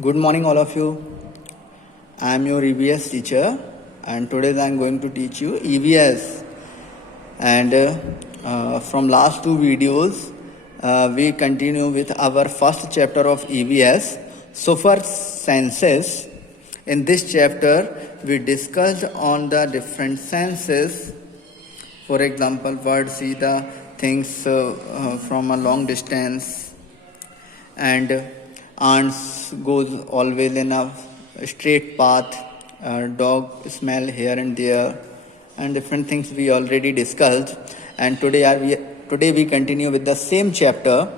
Good morning, all of you. I am your EVS teacher, and today I am going to teach you EVS. And from last two videos, we continue with our first chapter of EVS, so for senses. In this chapter, we discussed on the different senses. For example, birds see the things from a long distance, and ants goes always in a straight path. Dog smell here and there, and different things we already discussed. And today we continue with the same chapter,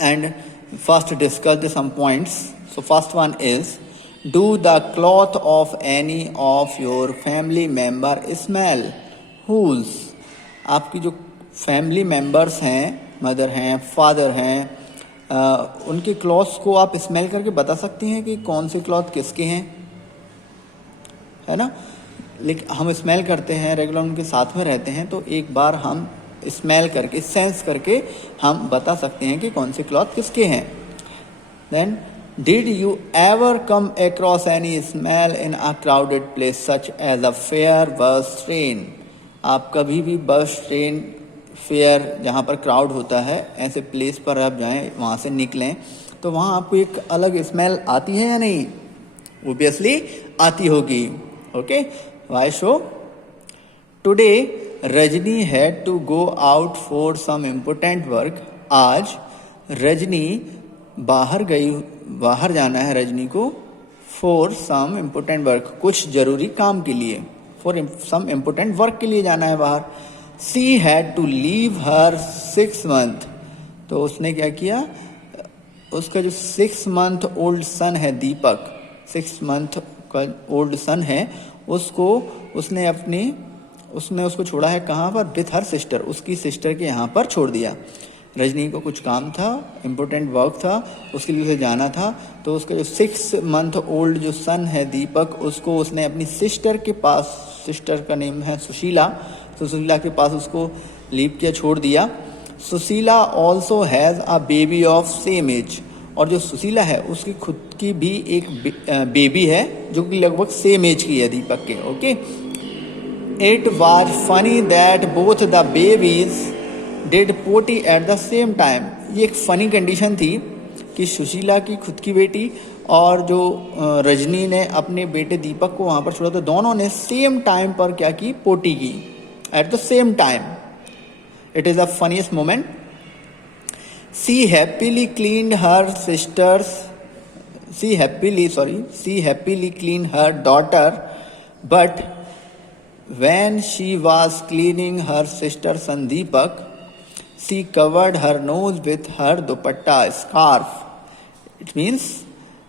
and first discuss some points. So first one is, do the cloth of any of your family member smell? Whose? आपकी जो family members हैं, mother हैं, father हैं, उनके clothes को आप smell करके बता सकती हैं कि कौन से क्लॉथ किसके हैं, है ना। लेकिन हम स्मेल करते हैं, रेगुलर उनके साथ में रहते हैं, तो एक बार हम स्मेल करके, सेंस करके हम बता सकते हैं कि कौन से क्लॉथ किसके हैं। Then, did you ever come across any smell in a crowded place such as a fair, bus, train? आप कभी भी बस, ट्रेन, फेयर, जहाँ पर क्राउड होता है, ऐसे प्लेस पर आप जाएं, वहाँ से निकलें, तो वहाँ आपको एक अलग स्मेल आती है या नहीं? ऑब्वियसली आती होगी। Okay, why so? Today Rajni had to go out for some important work. आज रजनी बाहर जाना है रजनी को, फॉर सम इम्पोर्टेंट वर्क, कुछ जरूरी काम के लिए, फॉर सम इम्पोर्टेंट वर्क के लिए जाना है बाहर। She had to leave her 6 month, तो उसने क्या किया, उसका जो 6 month ओल्ड सन है दीपक, 6 month का ओल्ड सन है, उसने उसको छोड़ा है कहाँ पर? विथ हर सिस्टर, उसकी सिस्टर के यहाँ पर छोड़ दिया। रजनी को कुछ काम था, इम्पोर्टेंट वर्क था, उसके लिए उसे जाना था, तो उसका जो 6 month ओल्ड जो सन है दीपक, उसको उसने अपनी सिस्टर के पास, सिस्टर का नेम है सुशीला, तो सुशीला के पास उसको लीव किया, छोड़ दिया। Sushila also has a baby of same age, और जो सुशीला है उसकी खुद की भी एक बेबी है जो कि लगभग सेम एज की है दीपक के। Okay, it was funny that both the babies did potty at the same time. ये एक फनी कंडीशन थी कि सुशीला की खुद की बेटी और जो रजनी ने अपने बेटे दीपक को वहाँ पर छोड़ा, तो दोनों ने सेम टाइम पर क्या की? पोटी की, at the same time. It is the funniest moment. She happily cleaned her daughter, but when she was cleaning her sister son Deepak, she covered her nose with her dupatta scarf. It means,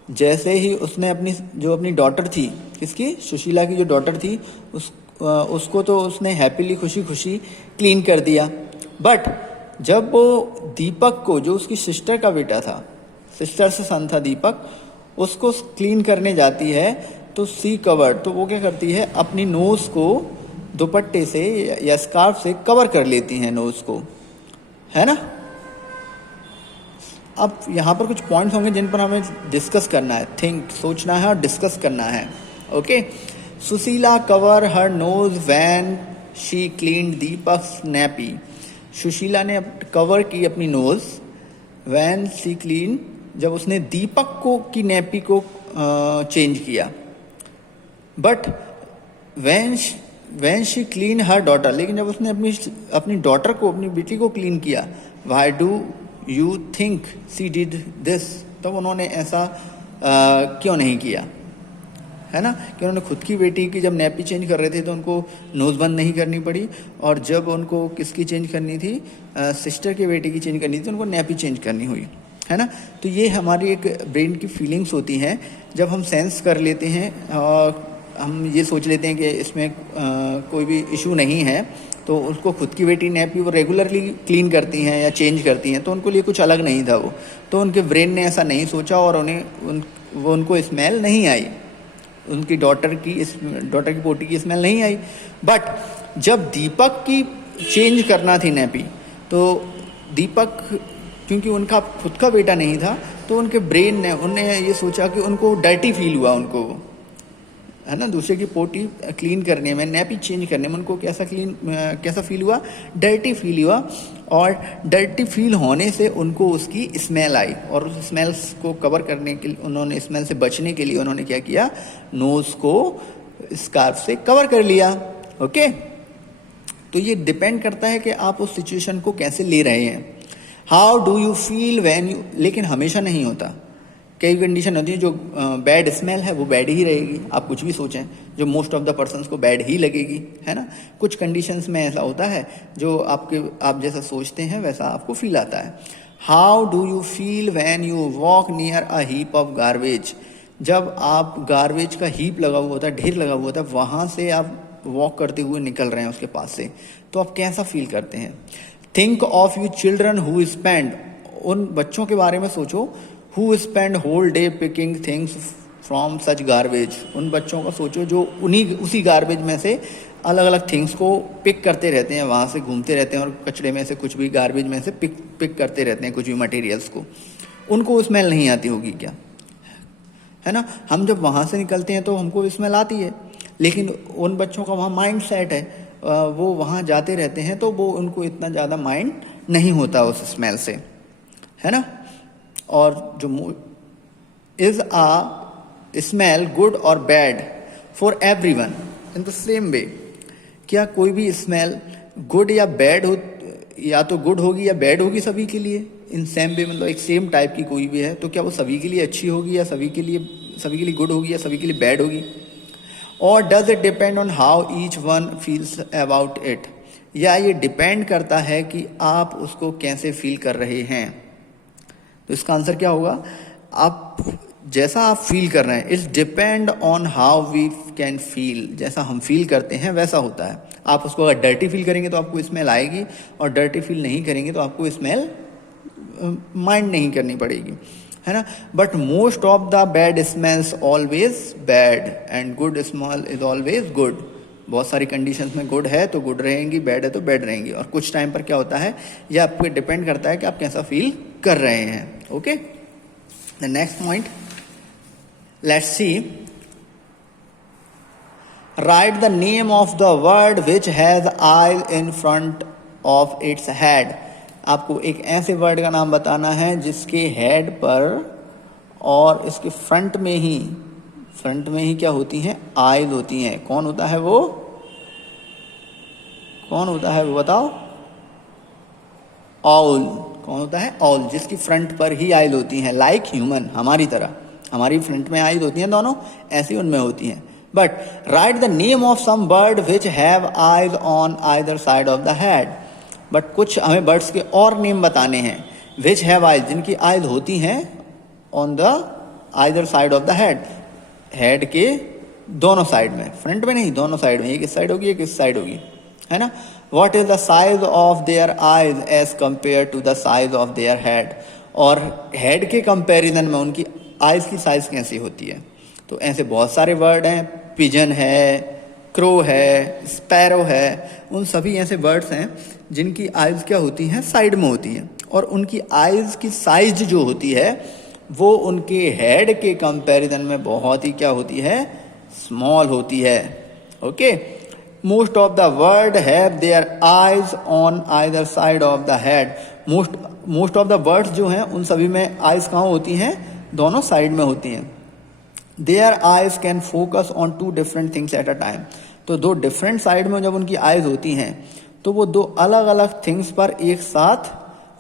जैसे ही उसने अपनी daughter थी, किसकी? सुशीला की जो daughter थी, उसको तो उसने हैप्पीली, खुशी खुशी क्लीन कर दिया, बट जब वो दीपक को, जो उसकी सिस्टर का बेटा था, सिस्टर से सन था दीपक, उसको क्लीन करने जाती है, तो सी कवर्ड, तो वो क्या करती है? अपनी नोज को दुपट्टे से या स्कार्फ से कवर कर लेती हैं नोज को, है ना। अब यहाँ पर कुछ पॉइंट्स होंगे जिन पर हमें डिस्कस करना है, सोचना है और डिस्कस करना है। Okay, Sushila cover her nose when she clean Deepak's nappy. Sushila ने कवर की अपनी नोज, वैन शी क्लीन, जब उसने दीपक की नैपी को चेंज किया। But when she clean her daughter, लेकिन जब उसने अपनी डॉटर को, अपनी बेटी को क्लीन किया, why do you think she did this, तो उन्होंने ऐसा क्यों नहीं किया, है ना, कि उन्होंने खुद की बेटी की जब नैपी चेंज कर रहे थे तो उनको नोज बंद नहीं करनी पड़ी, और जब उनको किसकी चेंज करनी थी, सिस्टर की बेटी की चेंज करनी थी, तो उनको नैपी चेंज करनी हुई, है ना। तो ये हमारी एक ब्रेन की फीलिंग्स होती हैं, जब हम सेंस कर लेते हैं और हम ये सोच लेते हैं कि इसमें कोई भी इशू नहीं है, तो उसको खुद की बेटी नैपी वो रेगुलरली क्लीन करती हैं या चेंज करती हैं, तो उनको लिए कुछ अलग नहीं था वो, तो उनके ब्रेन ने ऐसा नहीं सोचा और उनको स्मेल नहीं आई, उनकी डॉटर की पोटी की स्मेल नहीं आई। बट जब दीपक की चेंज करना थी नैपी, तो दीपक क्योंकि उनका खुद का बेटा नहीं था तो उनके ब्रेन ने उन्हें ये सोचा कि उनको डर्टी फील हुआ, उनको है ना दूसरे की पोटी क्लीन करने में, नैपी चेंज करने में उनको कैसा फील हुआ, डर्टी फील हुआ। और डर्टी फील होने से उनको उसकी स्मेल आई, और उस स्मेल को कवर करने के लिए उन्होंने, स्मेल से बचने के लिए उन्होंने क्या किया, नोज को स्कार्फ से कवर कर लिया। ओके, तो ये डिपेंड करता है कि आप उस सिचुएशन को कैसे ले रहे हैं। How do you feel when you, लेकिन हमेशा नहीं होता, कई कंडीशन होती है जो बैड स्मेल है वो बैड ही रहेगी, आप कुछ भी सोचें, जो मोस्ट ऑफ द पर्सन्स को बैड ही लगेगी, है ना। कुछ कंडीशंस में ऐसा होता है जो आप जैसा सोचते हैं वैसा आपको फील आता है। How do you feel when you walk near a heap of garbage, जब आप गार्बेज का हीप लगा हुआ होता है, ढेर लगा हुआ होता है, वहाँ से आप वॉक करते हुए निकल रहे हैं उसके पास से, तो आप कैसा फील करते हैं। Think of you children who spend, उन बच्चों के बारे में सोचो, who spend whole day picking things from such garbage, उन बच्चों का सोचो जो उसी गार्बेज में से अलग अलग थिंग्स को पिक करते रहते हैं, वहाँ से घूमते रहते हैं और कचड़े में से कुछ भी, गार्बेज में से पिक करते रहते हैं कुछ भी मटेरियल्स को, उनको स्मेल नहीं आती होगी क्या, है ना। हम जब वहाँ से निकलते हैं तो हमको स्मेल आती है, लेकिन उन बच्चों का वहाँ माइंड सेट है, वो वहाँ जाते रहते हैं तो वो उनको इतना ज़्यादा माइंड नहीं होता उस स्मेल से, है ना। और जो इज आ स्मेल गुड और bad for everyone in the same way, क्या कोई भी स्मेल गुड या बैड हो, या तो गुड होगी या बैड होगी सभी के लिए इन सेम वे, मतलब एक सेम टाइप की कोई भी है तो क्या वो सभी के लिए अच्छी होगी या सभी के लिए गुड होगी या सभी के लिए बैड होगी। और does it depend on how each one feels about it, या ये डिपेंड करता है कि आप उसको कैसे फील कर रहे हैं। तो इसका आंसर क्या होगा, आप जैसा आप फील कर रहे हैं, it's depend on how we can feel, जैसा हम फील करते हैं वैसा होता है। आप उसको अगर डर्टी फील करेंगे तो आपको स्मेल आएगी, और डर्टी फील नहीं करेंगे तो आपको स्मेल माइंड नहीं करनी पड़ेगी, है ना। But most of the bad smells always bad and good smell is always good, बहुत सारी कंडीशंस में गुड है तो गुड रहेंगी, बैड है तो बैड रहेंगी, और कुछ टाइम पर क्या होता है यह आपको डिपेंड करता है कि आप कैसा फील कर रहे हैं। Okay, the next point, let's see, right the name of the word which has I in front of its head, आपको एक ऐसे वर्ड का नाम बताना है जिसके हेड पर और इसके फ्रंट में ही क्या होती हैं, आईज होती हैं। कौन होता है वो बताओ, ऑल। कौन होता है, ऑल, जिसकी फ्रंट पर ही आईज होती हैं, लाइक ह्यूमन, हमारी तरह, हमारी फ्रंट में आईज होती हैं दोनों, ऐसी उनमें होती हैं। But write the name of some bird which have eyes on either side of the head, but कुछ हमें बर्ड्स के और नेम बताने हैं, विच हैव आईज, जिनकी आईज होती हैं on the either side of the head के दोनों साइड में, फ्रंट में नहीं, दोनों साइड में, एक इस साइड होगी एक इस साइड होगी, है ना। What is the size of their eyes as compare to the size of their head, और हेड के कंपैरिजन में उनकी आईज की साइज कैसी होती है। तो ऐसे बहुत सारे वर्ड हैं, पिजन है, क्रो है, स्पैरो है, उन सभी ऐसे वर्ड्स हैं जिनकी आईज क्या होती हैं, साइड में होती हैं, और उनकी आईज की साइज जो होती है वो उनके हेड के कंपैरिजन में बहुत ही क्या होती है, स्मॉल होती है। Okay, most of the word have their eyes on either side of the head, most of the words जो हैं उन सभी में आईज कहाँ होती हैं, दोनों साइड में होती हैं। Their eyes can focus on two different things at a time, तो दो डिफरेंट साइड में जब उनकी आईज होती हैं तो वो दो अलग अलग थिंग्स पर एक साथ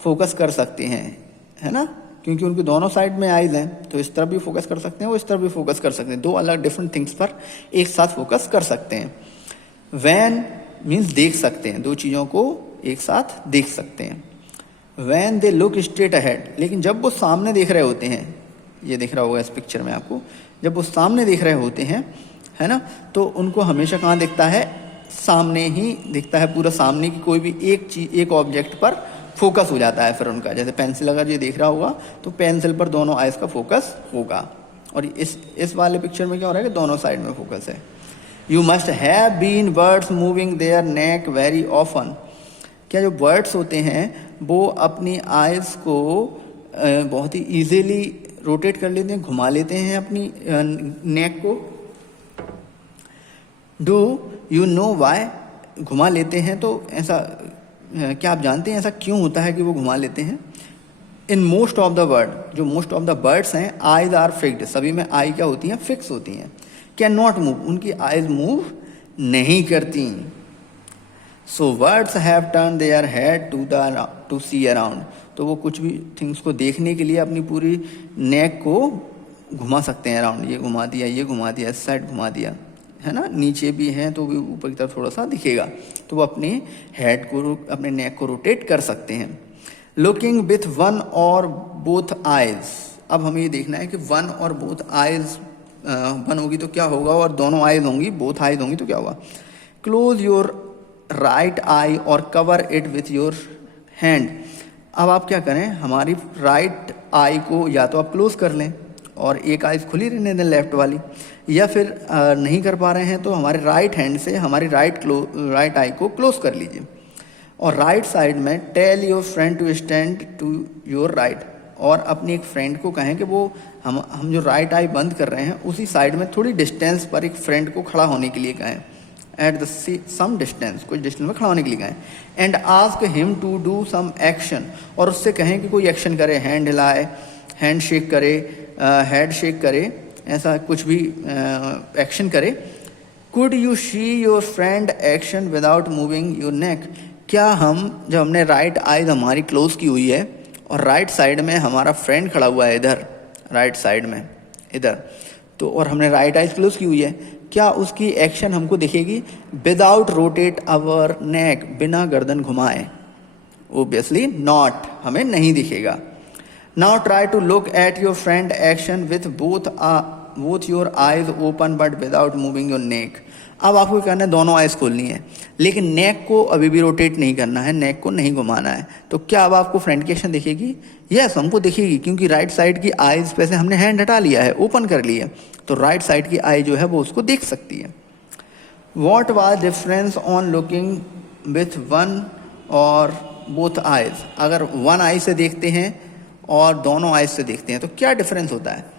फोकस कर सकते हैं, है ना, क्योंकि उनकी दोनों साइड में आईज हैं, तो इस तरफ भी फोकस कर सकते हैं, वो इस तरफ भी फोकस कर सकते हैं, दो अलग डिफरेंट थिंग्स पर एक साथ फोकस कर सकते हैं। वैन मीन्स देख सकते हैं, दो चीज़ों को एक साथ देख सकते हैं। When they look straight ahead, लेकिन जब वो सामने देख रहे होते हैं, ये दिख रहा होगा इस पिक्चर में आपको, जब वो सामने देख रहे होते हैं, है ना, तो उनको हमेशा कहाँ दिखता है, सामने ही दिखता है, पूरा सामने की कोई भी एक चीज, एक ऑब्जेक्ट पर फोकस हो जाता है फिर उनका। जैसे पेंसिल अगर ये देख रहा होगा तो पेंसिल पर दोनों आइज का फोकस होगा, और इस वाले पिक्चर में क्या हो रहा है कि दोनों साइड में फोकस है। You must have been birds moving their neck very often, क्या जो बर्ड्स होते हैं वो अपनी आइज को बहुत ही इजीली रोटेट कर लेते हैं, घुमा लेते हैं अपनी नेक को। डू यू नो वाई घुमा लेते हैं? तो ऐसा क्या आप जानते हैं ऐसा क्यों होता है कि वो घुमा लेते हैं? In most of the bird, जो मोस्ट ऑफ द बर्ड्स हैं, आईज आर फिक्स्ड, सभी में आई क्या होती हैं? फिक्स होती हैं। कैन नॉट मूव, उनकी आईज मूव नहीं करती। So birds have turn their head to see around, तो वो कुछ भी थिंग्स को देखने के लिए अपनी पूरी नेक को घुमा सकते हैं अराउंड। ये घुमा दिया, ये घुमा दिया, इस साइड घुमा दिया, है ना, नीचे भी है तो भी ऊपर की तरफ थोड़ा सा दिखेगा, तो वो अपने हेड को, अपने नेक को रोटेट कर सकते हैं। लुकिंग विथ वन और बोथ आइज, अब हमें ये देखना है कि वन और बोथ आइज, वन होगी तो क्या होगा, और दोनों आइज होंगी, बोथ आइज होंगी तो क्या होगा। क्लोज योर राइट आई और cover it with your hand, अब आप क्या करें, हमारी राइट आई को या तो आप क्लोज कर लें और एक आइज खुली रहने दें लेफ्ट वाली, या फिर नहीं कर पा रहे हैं तो हमारे राइट हैंड से हमारी राइट आई को क्लोज कर लीजिए। और राइट साइड में tell your friend to stand to your right, और अपनी एक फ्रेंड को कहें कि वो हम जो राइट आई बंद कर रहे हैं उसी साइड में थोड़ी डिस्टेंस पर एक फ्रेंड को खड़ा होने के लिए कहें, एट द सम डिस्टेंस, कुछ डिस्टेंस में खड़ा होने के लिए कहें। And ask him to do some action, और उससे कहें कि कोई एक्शन करे, हैंड हिलाए, हैंड शेक करे, हेड शेक करे, ऐसा कुछ भी एक्शन करे। Could you see your friend action without moving your neck, क्या हम, जब हमने राइट आइज हमारी क्लोज की हुई है और राइट साइड में हमारा फ्रेंड खड़ा हुआ है इधर, राइट साइड में इधर, तो और हमने राइट आइज क्लोज की हुई है, क्या उसकी एक्शन हमको दिखेगी? विदाउट रोटेट आवर नेक, बिना गर्दन घुमाए? ओबियसली नॉट, हमें नहीं दिखेगा। Now try to look at your friend action with both your eyes open but without moving your neck, अब आपको करना है, दोनों आइज खोलनी है लेकिन नेक को अभी भी रोटेट नहीं करना है, नेक को नहीं घुमाना है। तो क्या अब आपको फ्रेंड की एक्शन दिखेगी? यस, हमको दिखेगी, क्योंकि राइट साइड की आइज पे से हमने हैंड हटा लिया है, ओपन कर लिया है, तो राइट साइड की आई जो है वो उसको देख सकती है। What vas deferens on looking with one और बोथ आइज, अगर वन आई से देखते हैं और दोनों आइज से देखते हैं तो क्या डिफरेंस होता है?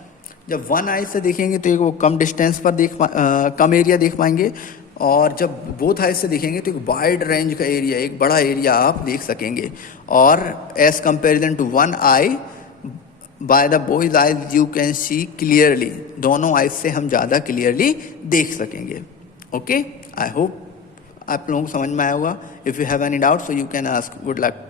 जब वन आइज से देखेंगे तो एक वो कम डिस्टेंस पर कम एरिया देख पाएंगे, और जब बोथ आइज से देखेंगे तो एक वाइड रेंज का एरिया, एक बड़ा एरिया आप देख सकेंगे। और as comparison to one eye, by the both eyes you can see clearly, दोनों आइज से हम ज़्यादा क्लियरली देख सकेंगे। ओके, आई होप आप लोगों को समझ में आया होगा। If you have any doubt so you can ask. Good luck.